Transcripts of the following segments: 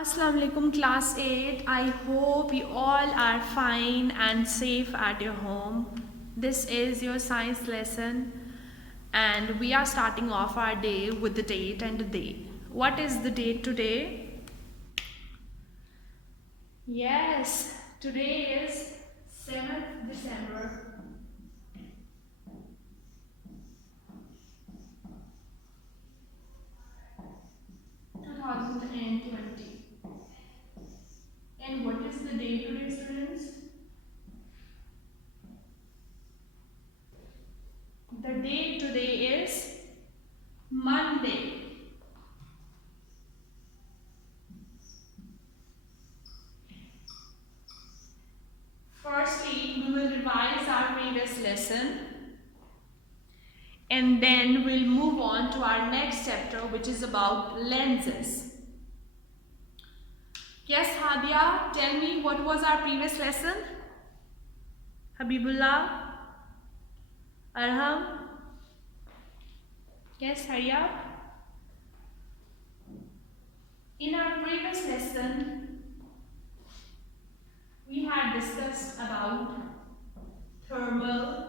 Assalamu alaikum class 8. I hope you all are fine and safe at your home. This is your science lesson and we are starting off our day with the date and the day. What is the date today? Yes, today is 7th December 2020. And what is the day today, students? The day today is Monday. Firstly, we will revise our previous lesson and then we'll move on to our next chapter, which is about lenses. Yes, Hadia, tell me what was our previous lesson? Habibullah? Arham? Yes, hurry up. In our previous lesson, we had discussed about thermal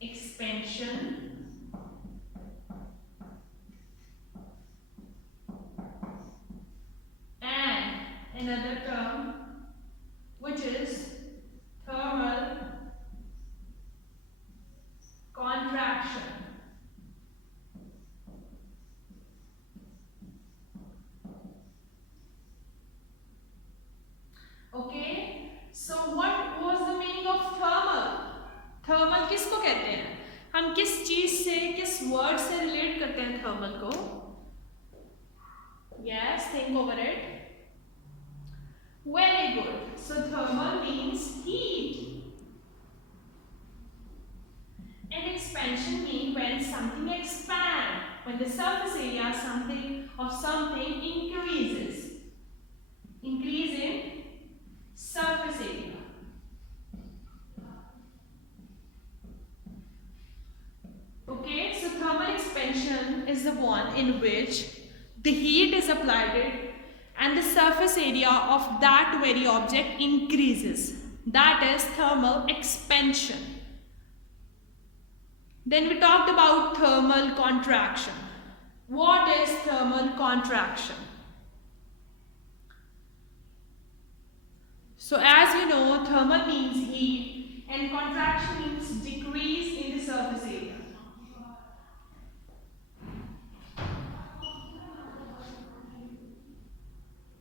expansion and another term which is thermal contraction. Okay, so what was the meaning of thermal? Thermal किसको कहते हैं? हम किस चीज से, किस word से relate करते हैं थर्मल को? Yes, think over it. Very good. So thermal means heat. And expansion means when something expands, when the surface area of something increases. Increase in surface area. Okay, so thermal expansion is the one in which the heat is applied and the surface area of that very object increases. That is thermal expansion. Then we talked about thermal contraction. What is thermal contraction? So as you know, thermal means heat and contraction means decrease in the surface area.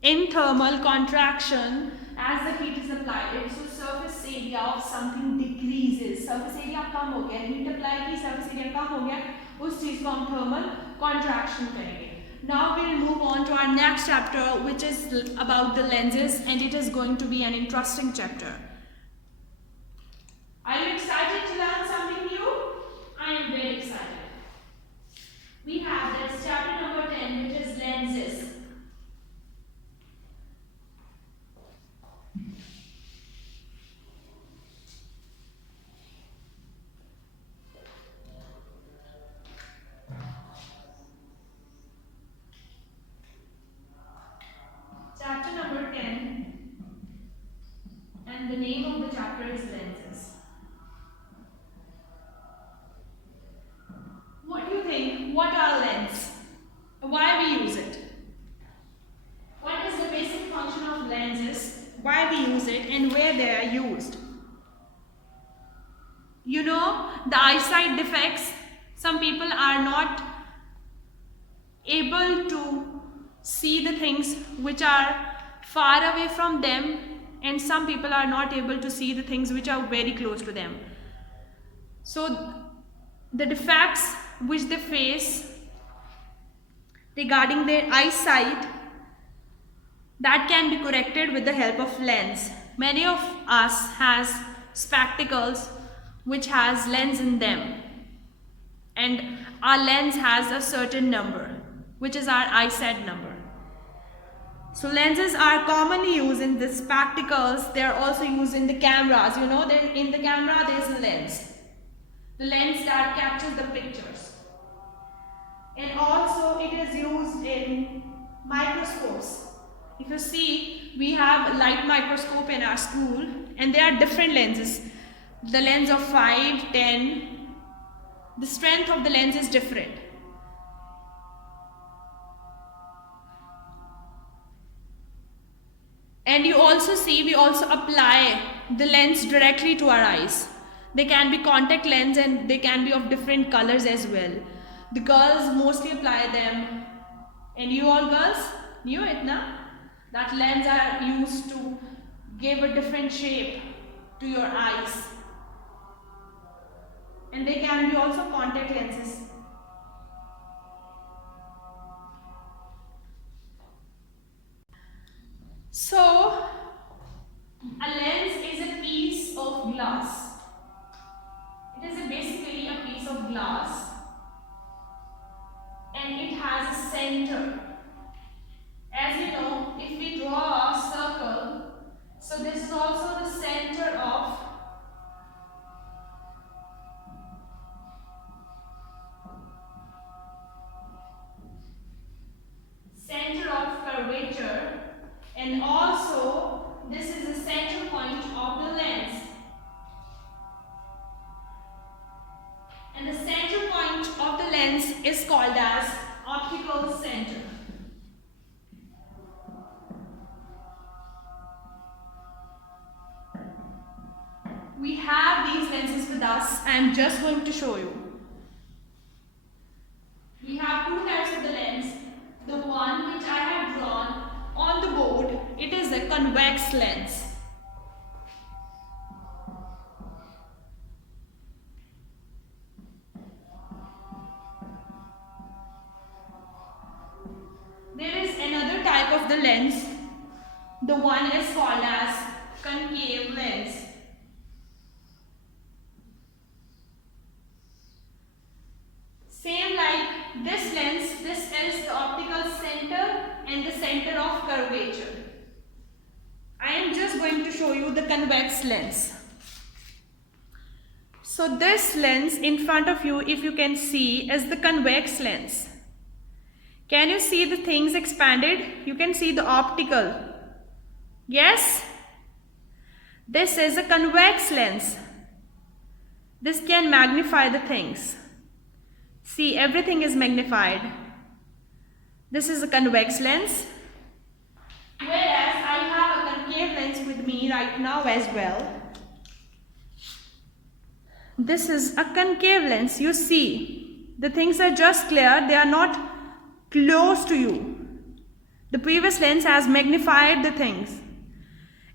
In thermal contraction, as the heat is applied, so surface area of something decreases. Surface area कम हो गया, heat apply की surface area कम हो गया, उस चीज को हम thermal contraction करेंगे. Now we'll move on to our next chapter, which is about the lenses, and it is going to be an interesting chapter. Are you excited to learn something new? I am very excited. We have this chapter number 10, which is lenses. Chapter number 10, and the name of the chapter is lenses. What do you think? What are lenses? Why we use it? What is the basic function of lenses? Why we use it and where they are used? You know, the eyesight defects, some people are not able to see the things which are far away from them, and some people are not able to see the things which are very close to them. So the defects which they face regarding their eyesight, that can be corrected with the help of lens. Many of us has spectacles which has lens in them, and our lens has a certain number, which is our eyesight number. So lenses are commonly used in the spectacles. They are also used in the cameras. You know, in the camera there is a lens. The lens that captures the pictures. And also it is used in microscopes. If you see, we have a light microscope in our school and there are different lenses. The lens of 5, 10, the strength of the lens is different. And you also see, we also apply the lens directly to our eyes. They can be contact lens and they can be of different colors as well. The girls mostly apply them. And you all girls knew it, na? That lens are used to give a different shape to your eyes. And they can be also contact lenses. So, a lens is a piece of glass. It is basically a piece of glass and it has a center. As you know, if we draw a circle, so this is also the center of curvature, and also this is the center point of the lens. And the center point of the lens is called as optical center. We have these lenses with us. I am just going to show you. We have two types of the lens. The one which I have drawn on the board, it is a convex lens. There is another type of the lens. The one is called as concave lens. Same like this lens, this is the optical center and the center of curvature. I am just going to show you the convex lens. So this lens in front of you, if you can see, is the convex lens. Can you see the things expanded? You can see the optical. Yes? This is a convex lens. This can magnify the things. See, everything is magnified. This is a convex lens. Whereas I have a concave lens with me right now as well. This is a concave lens. You see, the things are just clear. They are not close to you. The previous lens has magnified the things.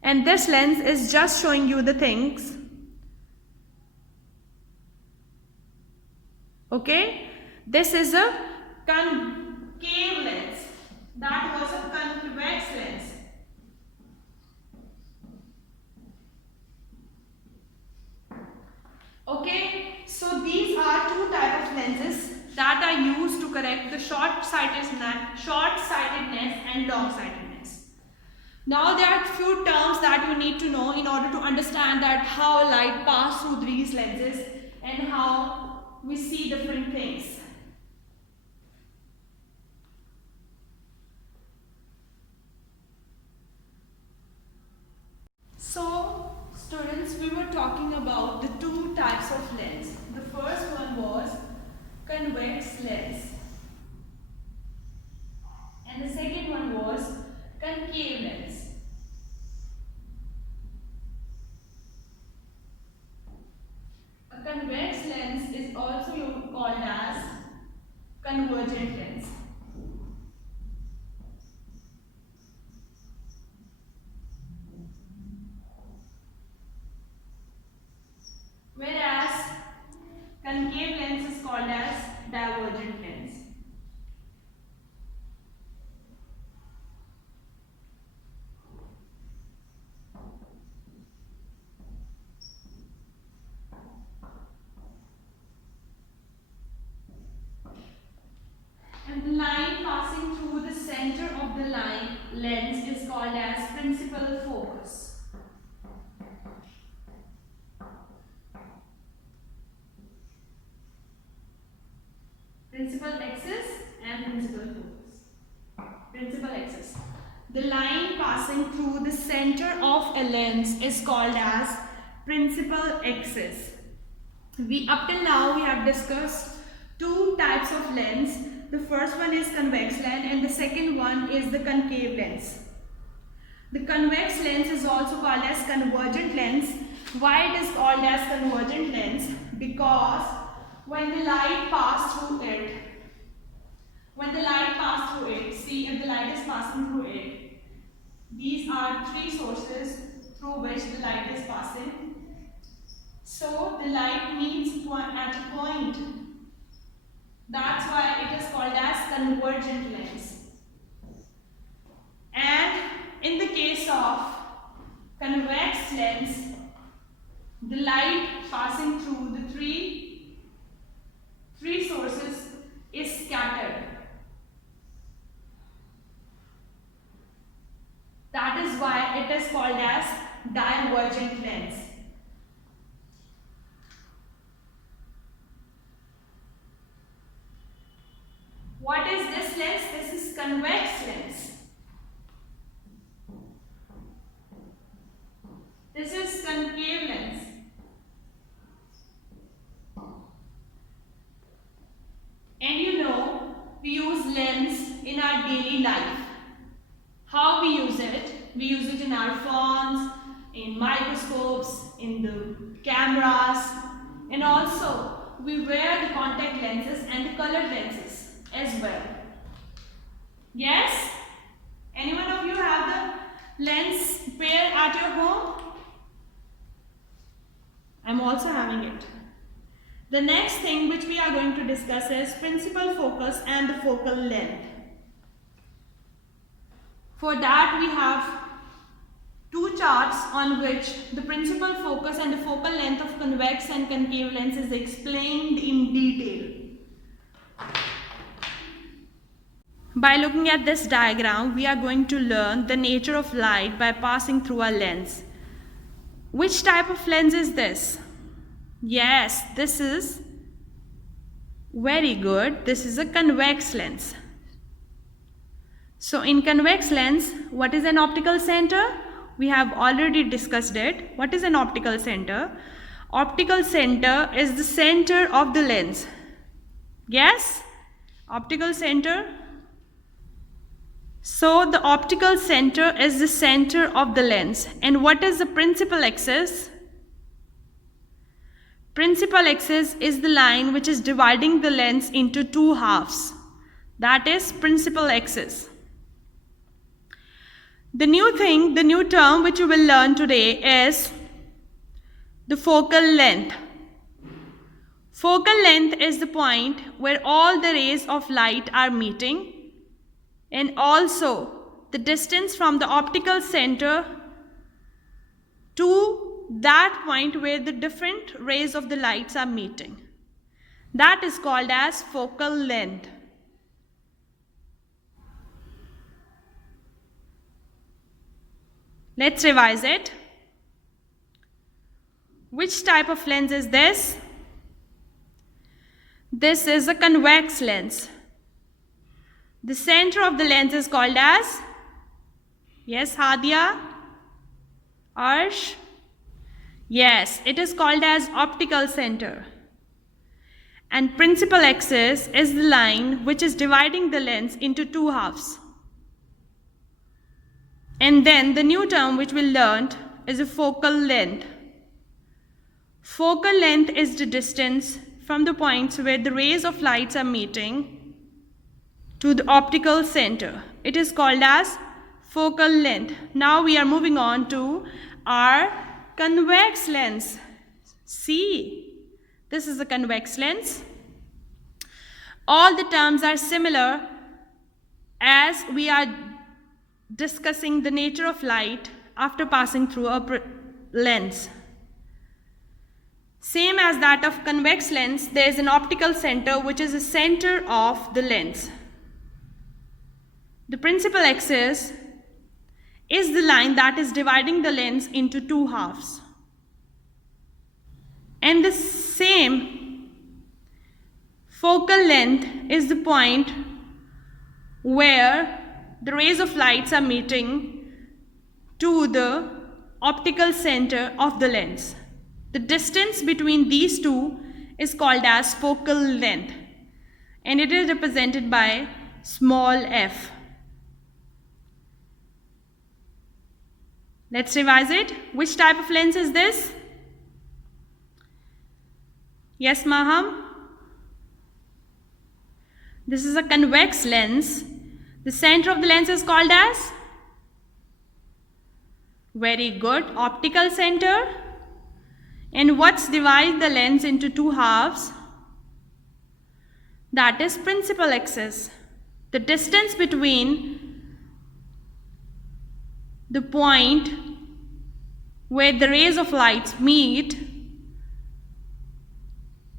And this lens is just showing you the things. Okay? This is a concave lens. That was a convex lens. Okay? So these are two types of lenses that are used to correct the short-sightedness and long-sightedness. Now there are few terms that you need to know in order to understand that how light passes through these lenses and how we see different things. So students, we were talking about the two types of lens. The first one was convex lens and the second one was concave lens. A convex lens is also called as convergent lens. Whereas concave lens is called as divergent lens. And the line passing through the center of the lens is called as principal focus. Principal axis and principal focus. Principal the line passing through the center of a lens is called as principal axis. Up till now we have discussed two types of lens. The first one is convex lens and the second one is the concave lens. The convex lens is also called as convergent lens. Why it is called as convergent lens? Because when the light passes through it, see if the light is passing through it, these are three sources through which the light is passing. So the light meets at a point. That's why it is called as convergent lens. And in the case of convex lens, the light passing through the three sources is scattered. That is why it is called as divergent lens. What is this lens? This is convex lens. This is concave lens. And you know, we use lens in our daily life. How we use it? We use it in our phones, in microscopes, in the cameras, and also we wear the contact lenses and the colored lenses as well. Yes? Any one of you have the lens pair at your home? I'm also having it. The next thing which we are going to discuss is principal focus and the focal length. For that we have two charts on which the principal focus and the focal length of convex and concave lens is explained in detail. By looking at this diagram, we are going to learn the nature of light by passing through a lens. Which type of lens is this? Yes, this is very good. This is a convex lens. So in convex lens, what is an optical center? We have already discussed it. What is an optical center? Optical center is the center of the lens. Yes? Optical center. So the optical center is the center of the lens. And what is the principal axis? Principal axis is the line which is dividing the lens into two halves. That is principal axis. The new term which you will learn today is the focal length. Focal length is the point where all the rays of light are meeting, and also the distance from the optical center to that point where the different rays of the lights are meeting. That is called as focal length. Let's revise it. Which type of lens is this? This is a convex lens. The center of the lens is called as, yes, Hadia, Arsh, yes, it is called as optical center. And principal axis is the line which is dividing the lens into two halves. And then the new term which we learned is a focal length. Focal length is the distance from the points where the rays of lights are meeting to the optical center. It is called as focal length. Now we are moving on to our convex lens. See, this is a convex lens. All the terms are similar as we are discussing the nature of light after passing through a lens. Same as that of convex lens, there is an optical center which is the center of the lens. The principal axis is the line that is dividing the lens into two halves. And the same focal length is the point where the rays of lights are meeting to the optical center of the lens. The distance between these two is called as focal length, and it is represented by small f. Let's revise it. Which type of lens is this? Yes, Maham? This is a convex lens. The center of the lens is called as? Very good. Optical center. And what's dividing the lens into two halves? That is principal axis. The distance between the point where the rays of light meet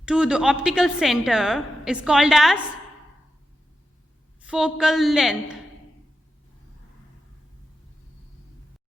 to the optical center is called as focal length.